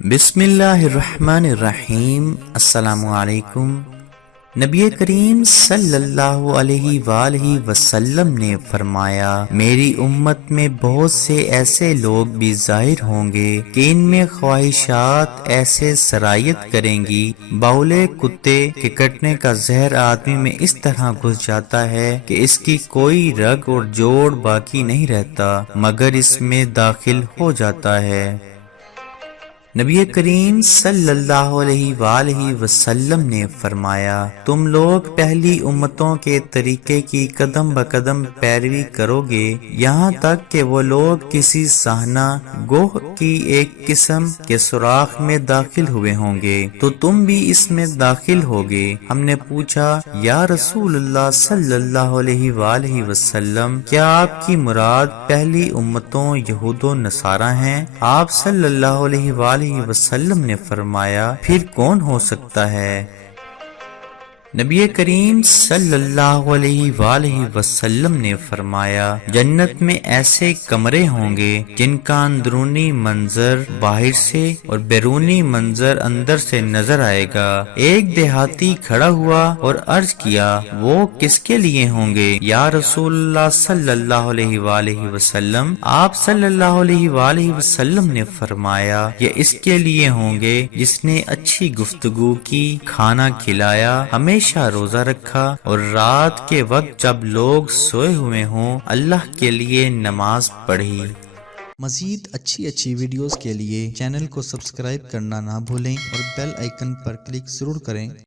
بسم اللہ الرحمن الرحیم۔ السلام علیکم۔ نبی کریم صلی اللہ علیہ وآلہ وسلم نے فرمایا، میری امت میں بہت سے ایسے لوگ بھی ظاہر ہوں گے کہ ان میں خواہشات ایسے سرایت کریں گی، باولے کتے کے کٹنے کا زہر آدمی میں اس طرح گھس جاتا ہے کہ اس کی کوئی رگ اور جوڑ باقی نہیں رہتا مگر اس میں داخل ہو جاتا ہے۔ نبی کریم صلی اللہ علیہ وآلہ وسلم نے فرمایا، تم لوگ پہلی امتوں کے طریقے کی قدم بقدم پیروی کرو گے یہاں تک کہ وہ لوگ کسی صحنہ گوہ کی ایک قسم کے سوراخ میں داخل ہوئے ہوں گے تو تم بھی اس میں داخل ہوگے۔ ہم نے پوچھا، یا رسول اللہ صلی اللہ علیہ وآلہ وسلم، کیا آپ کی مراد پہلی امتوں یہود و نصارہ ہیں؟ آپ صلی اللہ علیہ وآلہ وسلم نے فرمایا، پھر کون ہو سکتا ہے؟ نبی کریم صلی اللہ علیہ وآلہ وسلم نے فرمایا، جنت میں ایسے کمرے ہوں گے جن کا اندرونی منظر باہر سے اور بیرونی منظر اندر سے نظر آئے گا۔ ایک دیہاتی کھڑا ہوا اور عرض کیا، وہ کس کے لیے ہوں گے یا رسول اللہ صلی اللہ علیہ وآلہ وسلم؟ آپ صلی اللہ علیہ وآلہ وسلم نے فرمایا، یہ اس کے لیے ہوں گے جس نے اچھی گفتگو کی، کھانا کھلایا، ہمیشہ روزہ رکھا اور رات کے وقت جب لوگ سوئے ہوئے ہوں اللہ کے لیے نماز پڑھی۔ مزید اچھی ویڈیوز کے لیے چینل کو سبسکرائب کرنا نہ بھولیں اور بیل آئیکن پر کلک ضرور کریں۔